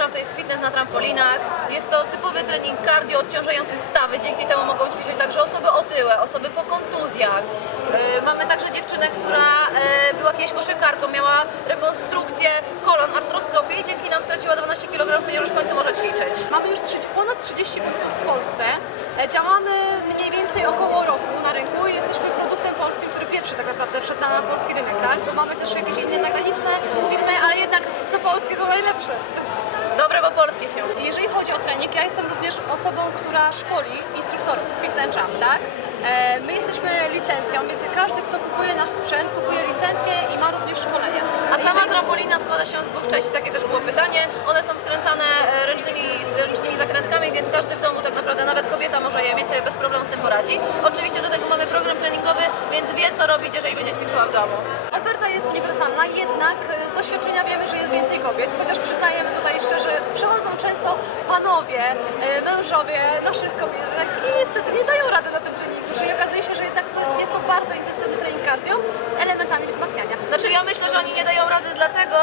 To jest fitness na trampolinach. Jest to typowy trening cardio odciążający stawy. Dzięki temu mogą ćwiczyć także osoby otyłe, osoby po kontuzjach. Yy, Mamy także dziewczynę, która yy, była kiedyś koszykarką, miała rekonstrukcję kolan, artroskopię i dzięki nam straciła 12 kg, ponieważ w końcu może ćwiczyć. Mamy już 30, ponad 30 punktów w Polsce. E, Działamy mniej więcej około roku na rynku i jesteśmy produktem polskim, który pierwszy tak naprawdę wszedł na polski rynek, tak? Bo mamy też jakieś inne zagraniczne firmy, ale jednak co polskie to najlepsze. Dobre, bo polskie się. Jeżeli chodzi o trening, ja jestem również osobą, która szkoli instruktorów Fit and Jump, tak? E, My jesteśmy licencją, więc każdy, kto kupuje nasz sprzęt, kupuje licencję i ma również szkolenie. A sama trampolina składa się z dwóch części, takie też było pytanie. One są skręcane e, ręcznymi, ręcznymi zakrętkami, więc każdy w domu tak naprawdę, nawet kobieta może je mieć sobie bez problemu z tym poradzi. Oczywiście do tego mamy program treningowy, więc wie co robić, jeżeli będzie ćwiczyła w domu. Oferta jest uniwersalna, jednak e, z doświadczenia wiemy, że jest więcej kobiet, chociaż przyznajemy tutaj szczerze, przychodzą często panowie, e, mężowie naszych kobiet i niestety nie dają rady na tym treningu, czyli okazuje się, że jednak jest to bardzo intensywny trening cardio elementami wzmacniania. Znaczy ja myślę, że oni nie dają rady dlatego,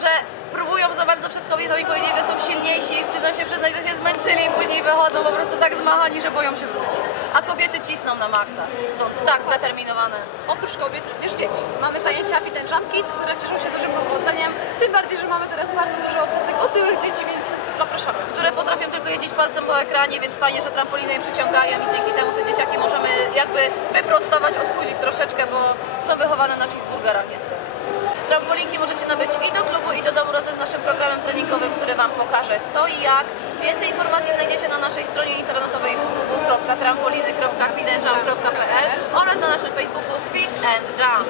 że próbują za bardzo przed kobietą i powiedzieć, że są silniejsi i wstydzą się przyznać, że się zmęczyli i później wychodzą po prostu tak zmachani, że boją się wrócić. A kobiety cisną na maksa. Są tak zdeterminowane. Oprócz kobiet również dzieci. Mamy zajęcia Fit and Jump Kids, które cieszą się dużym powodzeniem, tym bardziej, że mamy teraz bardzo duży odsetek otyłych dzieci, więc zapraszamy. które potrafią tylko jeździć palcem po ekranie, więc fajnie, że trampoliny je przyciągają i dzięki temu te dzieciaki możemy jakby wyprostować, odchudzić troszeczkę, bo są wychowane na cheeseburgerach niestety. Trampolinki możecie nabyć i do klubu, i do domu razem z naszym programem treningowym, który Wam pokaże co i jak. Więcej informacji znajdziecie na naszej stronie internetowej www.trampoliny.fitandjump.pl oraz na naszym Facebooku Fit and Jump.